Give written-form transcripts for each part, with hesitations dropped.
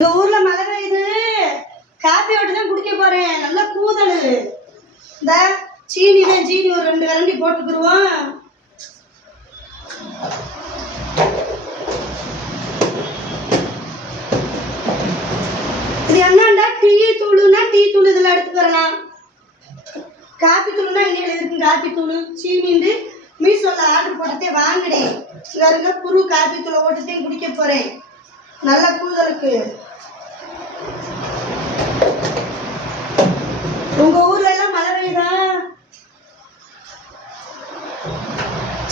இந்த ஊர்ல மழை பெய்யுது, காப்பி ஓட்டு தான் குடிக்க போறேன். நல்லா கூதல். இந்த சீனி ஒரு 2 கரண்டி போட்டுக்குருவோம். இது என்னண்டா டீ தூளுனா டீ தூள் இதில் எடுத்து வரலாம். காப்பி தூள்னா இங்கே எழுதிருக்கு காப்பி தூள். சீனிண்டு மீஷோல ஆர்டர் போட்டதே வாங்கினேன். இருங்க புரு காப்பி தூளை ஓட்டுத்தையும் குடிக்க போறேன். நல்ல கூதலுக்கு. உங்க ஊர்ல எல்லாம் மழை பெய்யுதா?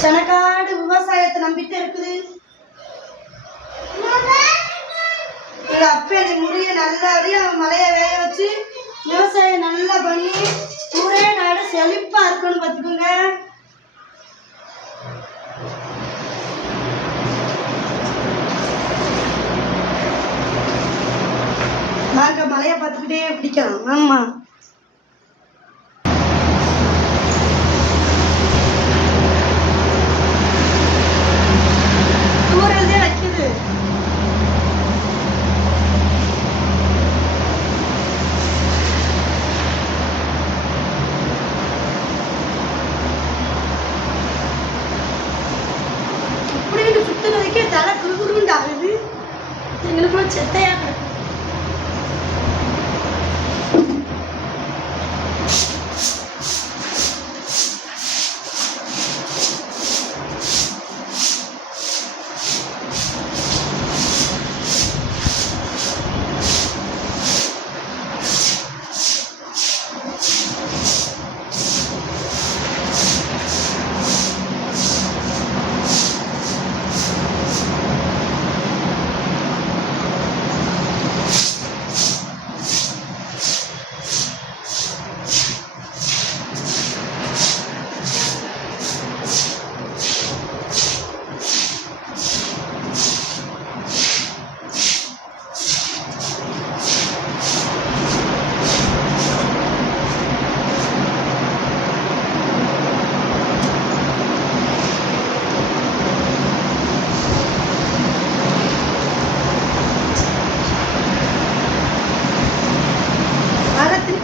சனக்காடு விவசாயத்தை நம்பிட்டு இருக்குது. எங்க அப்பா என்னை முடிய நல்லபடியா மழையை வேக வச்சு விவசாயம் நல்லா பண்ணி ஊரே நாடு செழிப்பா இருக்கணும்னு பார்த்துக்கோங்க. நாங்க மழையை பார்த்துக்கிட்டே பிடிக்கலாம். ஆமா, தூரல்தே வைக்குது. இப்படின்னு சுத்துனதுக்கே தலை குறுகுறுண்டு ஆகுது. எங்களுக்குள்ள செத்தையா கிடக்கு.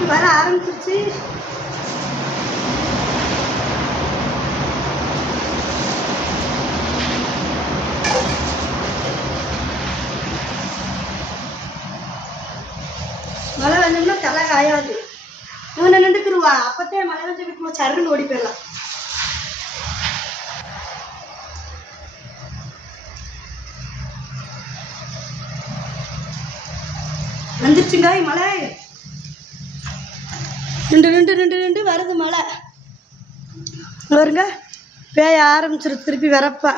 வர ஆரம்பிச்சிருச்சு. மழை வந்தோம்னா தலை காயாது. இவனை நின்றுக்குருவா. அப்பத்தே மழை வந்து வீட்டுல சருன்னு ஓடி போயிடலாம். வந்துருச்சுங்க மழை. ரெண்டு வருது மழை. வருங்க பேய ஆரம்பிச்சிரு திருப்பி வரப்பா.